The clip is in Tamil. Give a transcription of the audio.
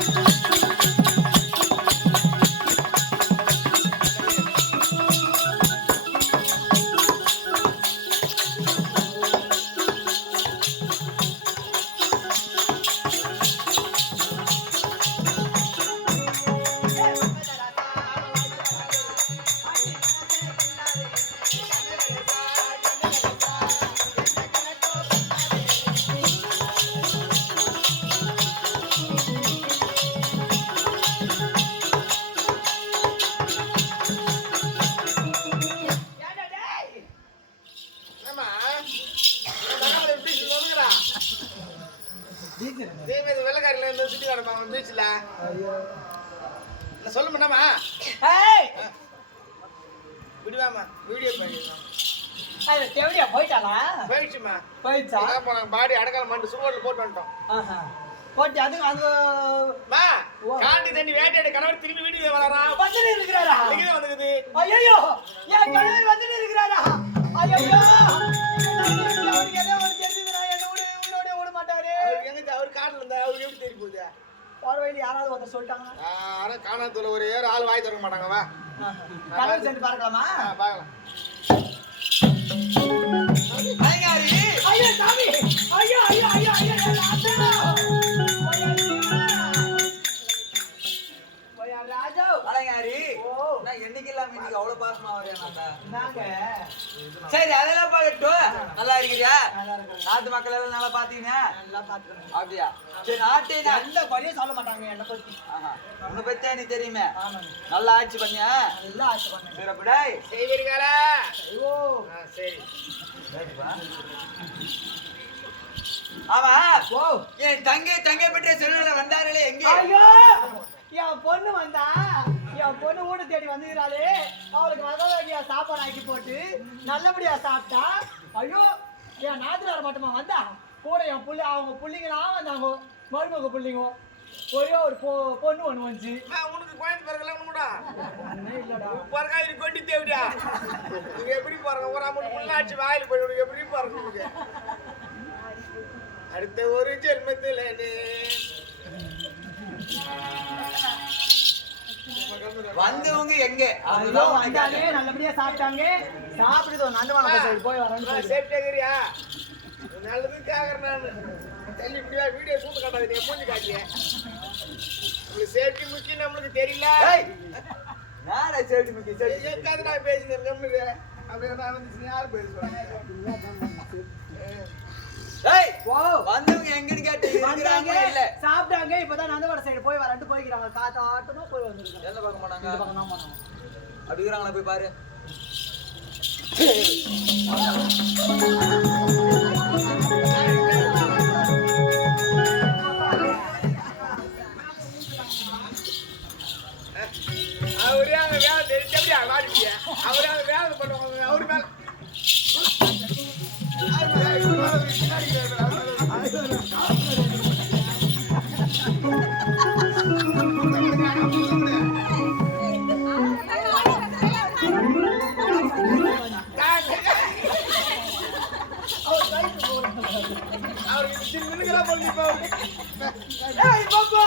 you இதே மாதிரி வெள்ளைக்காரில இருந்து சுத்தி கிடப்பாங்க பீச்ல. நான் சொல்லுமா என்னம்மா? ஏய், விடுவாம்மா, வீடியோ பண்ணிடுவோம். அது தேவடியா போயிட்டாளா? போயிடுச்சும்மா. போயிடுச்சா? அதான் போனாங்க, பாடி அடக்காலம் பண்ணிட்டு சுடுகாட்டுல போட்டு வந்துட்டோம். போட்டு அது அது அம்மா, காட்டு தண்ணி வேட்டையாடி கணவர் திரும்பி வீட்டுக்கு வராராம். வந்துட்டு இருக்கிறாரா? இங்கதான் வந்துக்குது. ஐயையோ, என் கணவர் வந்துட்டு இருக்கிறாரா? ஐயையோ, வழியில யாராவது ஒருத்தர் சொல்லிட்டாங்க யாரும் காணாத்துல ஒரு ஏறு ஆள் வாய் திறக்க மாட்டாங்க வா. கடவுள் சென்று பார்க்கலாமா? பார்க்கலாம். அலங்காரி ஐயோ சாமி! ஐயோ ஐயோ ஐயோ ஐயோ என் ராஜா ஐயோ சரி அதெல்லாம் பார்க்கட்டும். நல்லா இருக்கிறோம். நாட்டு மக்கள் எல்லாம் நல்லா பாத்தீங்க நல்லா பாத்துக்கிறேன் அப்படியா? சரி நாட்டை நான் எந்த குறையும் சொல்ல மாட்டாங்க என்னை பத்தி. உன்னை பத்தி எனக்கு தெரியுமே. நல்லா ஆட்சி பண்ணியா? நல்லா ஆசை பண்ணேன் சரி அப்படியே செய்வீர்களா? ஐயோ. ஆ, சரி. ஆமா. ஓ. என் தங்கை தங்கை பெற்ற செல்வர்கள் வந்தார்களே எங்கே? ஐயோ. என் பொண்ணு வந்தா. என் பொண்ணு வீடு தேடி வந்துக்கிறாளே அவளுக்கு வர வேண்டிய சாப்பாடு ஆக்கி போட்டு நல்லபடியா சாப்பிட்டா ஐயோ என் நாத்தனார் மட்டுமா வந்தா? கூட என் புள்ளி அவங்க புள்ளிங்களாம் வந்தாங்க மருமக புள்ளிங்க. ஒரே ஒரு பொ பொண்ணு ஒண்ணு வந்துச்சு. உனக்கு குழந்தை பிறகுல இல்லடா. பிறகா இது கொட்டி தேவிடியா இது எப்படி பிறகு? ஒரு அம்மன் புள்ளாச்சு வாயில் போய் உனக்கு எப்படி பிறகு உனக்கு? அடுத்த ஒரு ஜென்மத்தில் வந்தவங்க எங்க? வந்தாலே நல்லபடியா சாப்பிட்டாங்க. சாப்பிடுதோ நந்தவனம் போய் போய் சொல்லி. சேஃப்டியா நல்லது கேக்குறேன் நான். தள்ளி இப்படியா வீடியோ சூத்து காட்டாது நீ மூஞ்சி காட்டிய. உங்களுக்கு சேஃப்டி முக்கியம் நம்மளுக்கு தெரியல. நானே சேஃப்டி முக்கியம் சேஃப்டி எதுக்காக நான் பேசினேன் கம்முனு அப்படியே நான் வந்து யார் பேசுவாங்க ஏய் வந்தவங்க எங்கன்னு கேட்டு வந்தாங்க சாப்பிட்டாங்க இப்பதான் நந்தவனம் சைடு போய் வரேன்ட்டு போய்க்கிறாங்க. காத்தாட்டமா போய் வந்துருக்காங்க. எந்த பக்கம் போனாங்க? இந்த பக்கம் தான் போனோம் அப்படி இருக்கிறாங்களா போய் பாரு. அவருக்கு சின்ன போல ஏய் பாப்பா.